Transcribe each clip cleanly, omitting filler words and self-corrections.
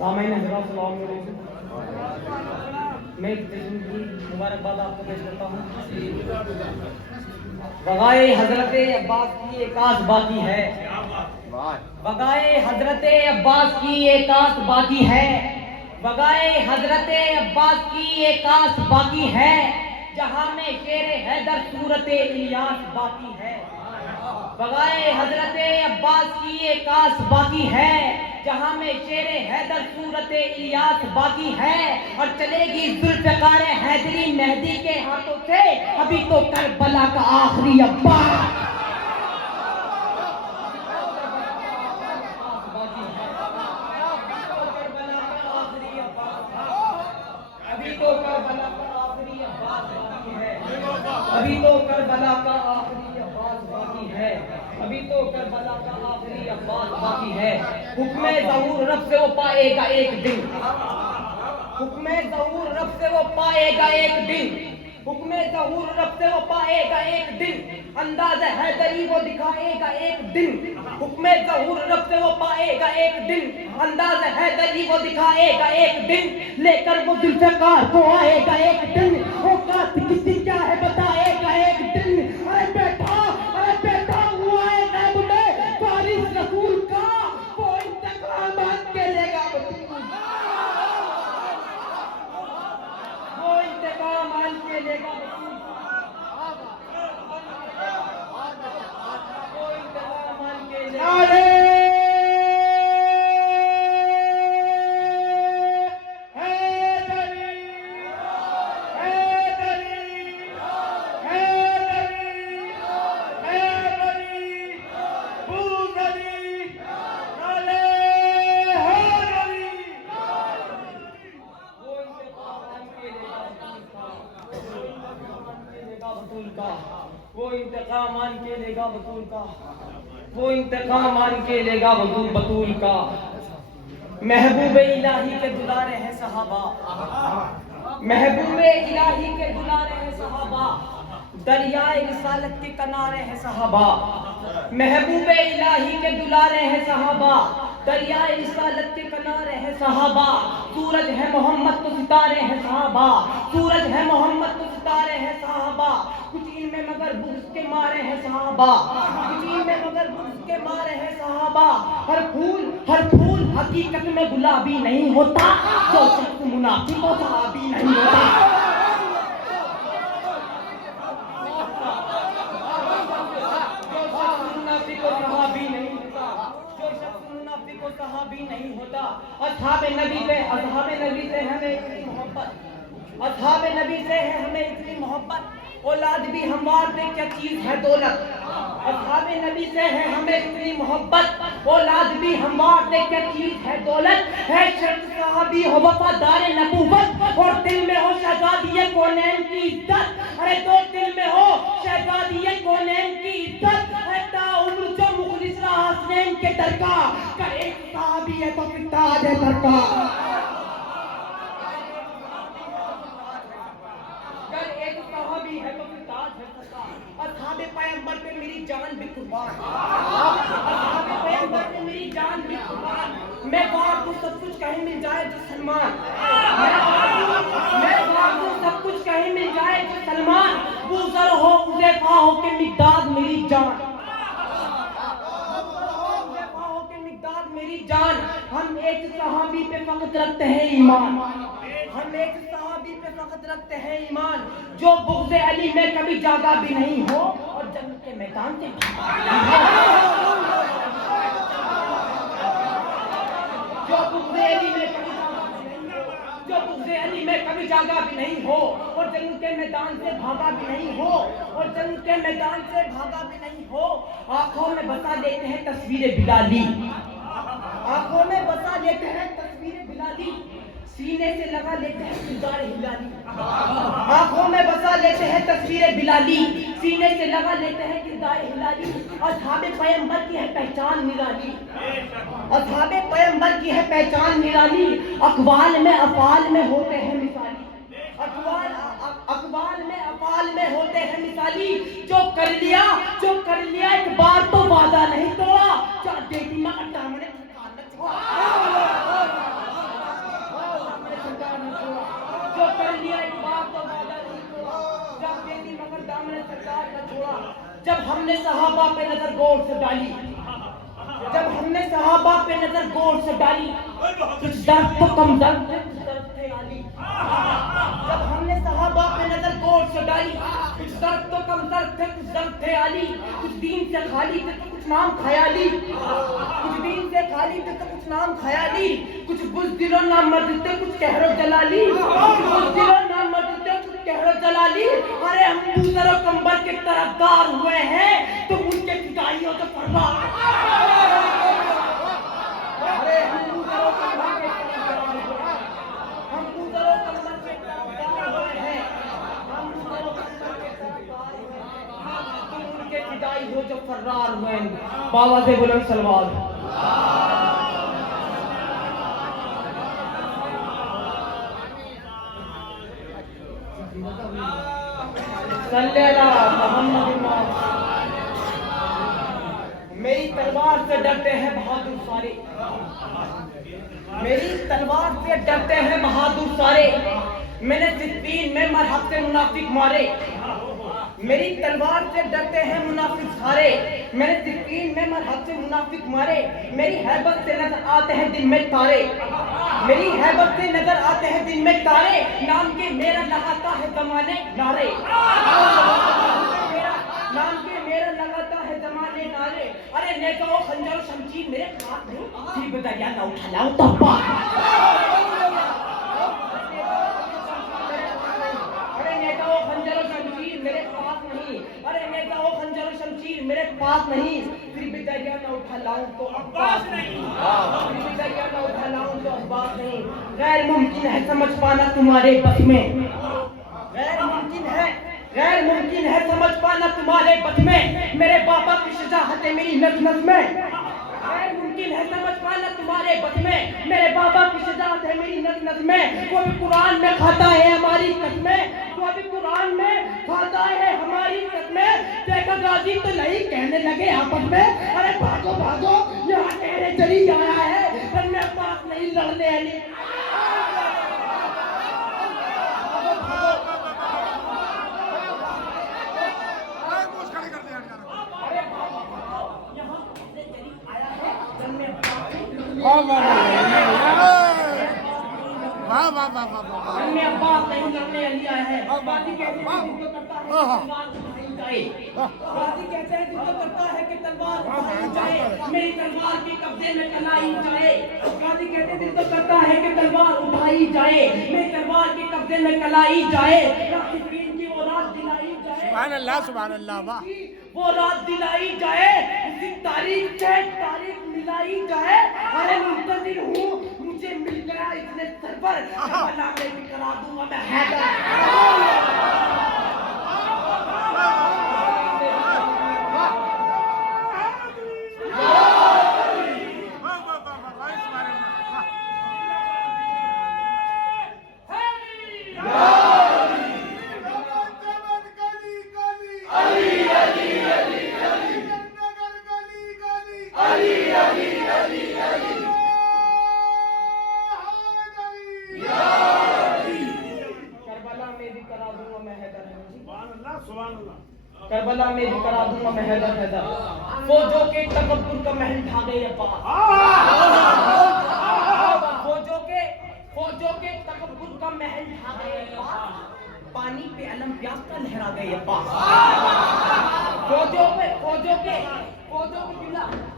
सामईन हज़रात सलाम अलैकुम। मैं जश्न की मुबारकबाद आपको पेश करता हूँ। वगाए हजरत अब्बास की एक आस बाकी है, वगाए हजरत अब्बास की एक आस बाकी है, वगाए हजरत अब्बास की एक आस बाकी है, जहां में शेर हैदर सूरत इलियास बाकी है। वगाए हजरत अब्बास की एक आस बाकी है, जहां में शेर हैदर सूरत इलियास बाकी है। और चलेगी जुल्फ़िकार हैदरी मेहदी के हाथों से, अभी तो करबला का आखिरी अब्बास। अभी तो करबला का आखिरी अब्बास बाकी है, अभी तो करबला का आखिरी अब्बास बाकी है, अभी तो करबला का आखिरी अब्बास बाकी है। हुक्मे ज़हूर रब से वो पाएगा एक दिन, हुक्मे ज़हूर रब से वो पाएगा एक दिन, हुक्मे ज़हूर रब से वो पाएगा एक दिन, अंदाज़ हैदरी वो दिखाएगा एक दिन। हुक्मे ज़हूर रब से वो पाएगा एक दिन, अंदाज़ हैदरी वो दिखाएगा एक दिन, लेकर वो जुल्फ़िकार को आएगा एक दिन। औकात किसी क्या है बताएगा एक दिन। अरे बेटा हुआ है नैब में वारिस रसूल का, वो इंतकामात के लेगा बतूल, वो इंतकामात के लेगा बतूल, वो इंतकामात के लेगा। वो इंतकाम मान के लेगा बतूल का, वो इंतकाम मान के लेगा बतूल का। महबूबे इलाही के दुलारे हैं सहाबा, महबूबे इलाही के दुलारे हैं सहाबा, दरियाए रिसालत के किनारे हैं सहाबा। महबूबे इलाही के दुलारे हैं सहाबा, दरियाए रिसालत के किनारे हैं सहाबा। सूरज है मोहम्मद तो सितारे हैं सहाबा, सूरज है मोहम्मद तो सितारे हैं सहाबा। कुछ इनमें मगर बुग़्ज़ के मारे हैं सहाबा, कुछ इनमें मगर बुग़्ज़ के मारे हैं सहाबा। हर फूल हकीकत में गुलाबी नहीं होता, जो शख्स मुनाफिक हो सहाबी नहीं होता। सहाबी नहीं होता। असहाबे नबी से हमें इतनी मोहब्बत, असहाबे नबी से है हमें इतनी मोहब्बत, औलाद भी हमवार दे क्या चीज है दौलत। असहाबे नबी से है हमें इतनी मोहब्बत, औलाद भी हमवार दे क्या चीज है दौलत। है शर्त सहाबी हो वफादार नबूवत, और दिल में हो शहजादिये कौनैन की इज्जत। अरे तो दिल में हो शहजादिये कौनैन की इज्जत, ताउम्र जो मुखलिस रहा हसनैन के दर का। कर एक सहाबी है तो फिर ताज है सर का, कर एक सहाबी है तो फिर ताज है सर का। असहाबे पैगंबर पे मेरी जान भी कुर्बान, असहाबे पैगंबर पे मेरी जान भी कुर्बान। मैं बात दूं सब कुछ कहीं मिल जाए जो सलमान, मैं बात दूं सब कुछ कहीं मिल जाए जो सलमान। बूज़र हो उज़ैफ़ा हो के मिक़दाद मेरी जान, मेरी जान। हम एक सहाबी पे फकत रखते हैं ईमान, हम एक सहाबी पे फकत रखते हैं ईमान, जो बुग़्ज़े अली में कभी जागा भी नहीं हो और जंग के मैदान से जो बुग़्ज़े अली में कभी जो बुग़्ज़े अली में कभी जागा भी नहीं हो और जंग के मैदान से भागा भी नहीं हो, और जंग के मैदान से भागा भी नहीं हो। आंखों में बसा लेते हैं तस्वीर बिलाली, आंखों में बसा लेते हैं तस्वीर बिलाली, सीने से लगा लेते हैं किरदार हिलाली। आंखों में बसा लेते हैं तस्वीर बिलाली, सीने से लगा लेते हैं किरदार हिलाली। असहाबे पैगंबर की है पहचान निराली, असहाबे पैगंबर की है पहचान निराली। अक़वाल में अफ़ाल में होते हैं मिसाली, अक़वाल में अफ़ाल में होते हैं मिसाली। जो कर लिया एक बार तो वादा नहीं तोड़ा, चाहते कि मैं अड्डा मैंने हमने सहाबा पे नजर गौर से डाली, जब हमने सहाबा पे नजर गौर से डाली, कुछ दर्द तो कम दर्द थे, कुछ दर्द थे आली। जब हमने सहाबा पे नजर गौर से डाली, कुछ दर्द तो कम दर्द थे, कुछ दर्द थे आली। कुछ दीन से खाली थे तो कुछ नाम खयाली, कुछ दीन से खाली थे तो कुछ नाम खयाली। कुछ बुज़दिलो ना मर्द थे, कुछ कहरो जलाली, कुछ बुज़दिलो ना मर्द थे, कुछ कहरो जलाली। अरे हम दूसरों कंबर के तरफदार हुए हैं तो उनके फिदाइयों तो फरमान। अरे हम दूसरों कंबर के तरफदार हुए हैं, हम दूसरों कंबर के तरफदार हुए हैं, हम दूसरों कंबर के तरफदार हुए हैं, तुम उनके फिदाई हो जो फर्रार हुए हैं। बाबा से बुलंद सलवार। मेरी तलवार से डरते हैं बहादुर सारे, मेरी तलवार से डरते हैं बहादुर सारे। मैंने सिद्दीन में मरहब से मुनाफिक मारे, मेरी तलवार से डरते हैं मुनाफिक सारे। मैंने सिद्दीन में मरहब से मुनाफिक मारे। मेरी हैबत से नजर आते हैं दिन में तारे, मेरी हैबत से नजर आते हैं दिन में तारे। नाम के मेरा लगाता है जमाने नारे, नाम के मेरा लगाता है जमाने नारे। अरे नेता खंजर शमशीर मेरे पास नहीं, फिर बताया ना उठा लाओ तब्बा। अरे नेता खंजर शमशीर मेरे पास नहीं, अरे नेता खंजर शमशीर मेरे पास नहीं, फिर भी दरिया ना उठा लाऊं तो अब्बास नहीं, फिर भी दरिया ना उठा लाऊं तो अब्बास नहीं। गैर मुमकिन है समझ पाना तुम्हारे बस में, गैर मुमकिन है, गैर मुमकिन है समझ पाना तुम्हारे बस में। मेरे बाबा की शजाहत है मेरी नस नस में, गैर मुमकिन है समझ पाना तुम्हारे बस में। मेरे बाबा की शजाहत है मेरी नस नस में। वो भी कुरान में खाता है हमारी कसमें, वो भी कुरान में खाता है हमारी कसमें। देखा गाजी तो नहीं कहने लगे आपस में, अरे भागो भागो यहाँ तेरे चली आया है, पर मैं पास नहीं लड़ने वाली। हमने अब्बास नहीं लड़ने लिया है। गाजी कहते हैं जिसको करता है तलवार उठाई जाए, गाजी कहते हैं जिसको करता है कि तलवार उठाई जाए, मेरी तलवार के कब्जे में कलाई जाए। गाजी कहते हैं जिसको करता है कि तलवार उठाई जाए, मेरी तलवार के कब्जे में कलाई जाए। राशिदीन की वो रात दिलाई जाए, सुभान अल्लाह सुभान अल्लाह, वाह, वो रात दिलाई जाए, उसी तारीख से तारीख मिलाई जाए। अरे मुंतजिर हूँ मुझे मिल गया इतने सर पर, करबला में भी करा दूंगा मैं हैदर। करबला में भी करा दूंगा मैं हैदर हैदर। फौजों के तकब्बुर का महल ढा गए अब्बास, फौजों के तकब्बुर का महल ढा गए अब्बास, पानी पे अलम प्यास का लहरा गए अब्बास।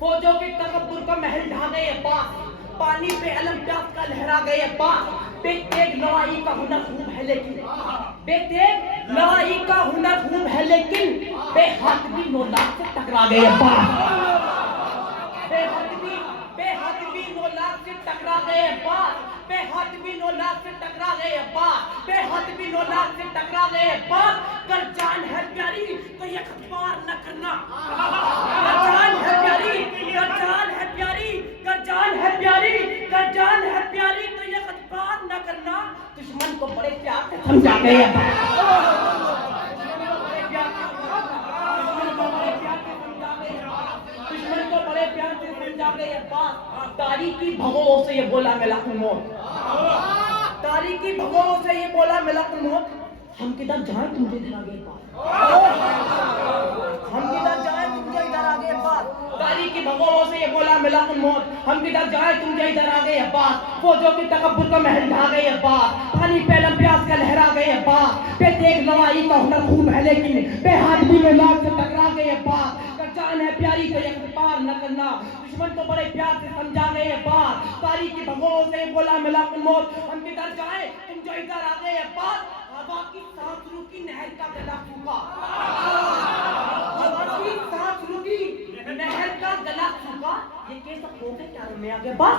फौजों के तकब्बुर का महल ढा गए अब्बास, पानी पे अलम प्यास का लहरा गए अब्बास। बेतेग लड़ाई का हुनर खूब है लेकिन, बेतेग लड़ाई का हुनर खूब है लेकिन, बेहद भी नौलाख से टकरा गए अब्बास, बेहद भी नौलाख से टकरा गए अब्बास, बेहद भी नौलाख से टकरा गए अब्बास, बेहद भी नौलाख से टकरा गए अब्बास। कर जान है प्यारी तो ये खतवार न करना, कर जान है प्यारी, कर जान है प्यारी, कर जान है प्यारी, कर जान है प्यारी तो ये खतवार न करना। दुश्मन को बड़े प्यार से समझा गए तारीकी भगों से ये बोला मलकुल मौत, तारीकी भगों से ये बोला मलकुल मौत। हम किधर जाए तुम किधर आ गए, हम किधर जाए इधर आ गए अब्बास। तारीख की भगोड़ों से ये बोला मिलाकुल मौत, हम किधर जाए तुम जो इधर आ गए अब्बास। फौजों की तकब्बुर का महल ढा गए अब्बास, पानी पेलम प्यास का लहरा गए अब्बास। पे देख लड़ाई का हुनर खूब है लेकिन बेहाद भी में लाख से टकरा गए अब्बास। जान है प्यारी तो एक पार न करना, दुश्मन को बड़े प्यार से समझा गए अब्बास। तारीख की भगोड़ों से बोला मिलाकुल मौत, हम किधर जाए तुम जो इधर आ गए अब्बास। हवा की सांस रुकी नहर का गला सूखा, हवा की सांस रुकी नहर का गला सूखा, ये कैसा खौफ है क्या में आगे अब्बास।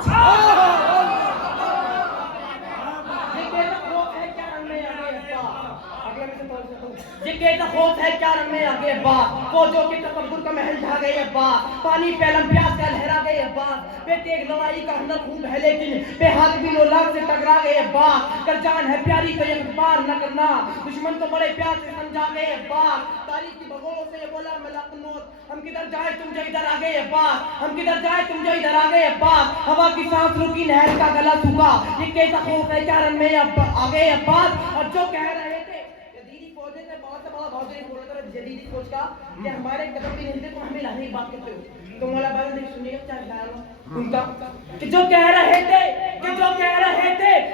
ये कैसा खौफ है क्या रंग में आगे अब्बास। अगला मैं बोल सकता हूँ, ये कैसा खौफ है क्या रंग में आगे अब्बास। फौजों के तकब्बुर का महल ढा गए अब्बास, पानी पेलम प्यास का लहरा गए अब्बास। बेतेग लड़ाई का हुनर खूब है लेकिन बेहाद भी लाख से टकरा गए अब्बास। कर जान है प्यारी तो एक पार न करना, दुश्मन को बड़े प्यार से समझा गए अब्बास। तारीख की भगोड़ों से ये बोला मिलाकुल मौत, हम किधर जाए तुम जो इधर आ गए अब्बास। हम किधर जाए तुम जो इधर आ गए अब्बास। हवा की सांस रुकी नहर का गला सूखा, ये कैसा खौफ है क्या रंग में आ गए अब्बास। और जो कह रहे थे जदीदी फौज ने बहुत से बड़ा बहुत बोला था जदीदी फौज का कि हमारे कदम भी नहीं थे तो हमें लाने की बात करते हो। तो मौला बाबा ने सुनिएगा क्या ख्याल उनका कि जो कह रहे थे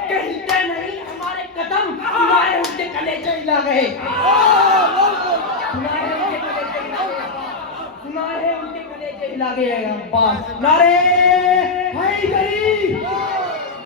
कि हिलते नहीं हमारे कदम, सुनाए उनके कलेजे हिला गए, सुनाए उनके कलेजे हिला गए अब्बास। नारे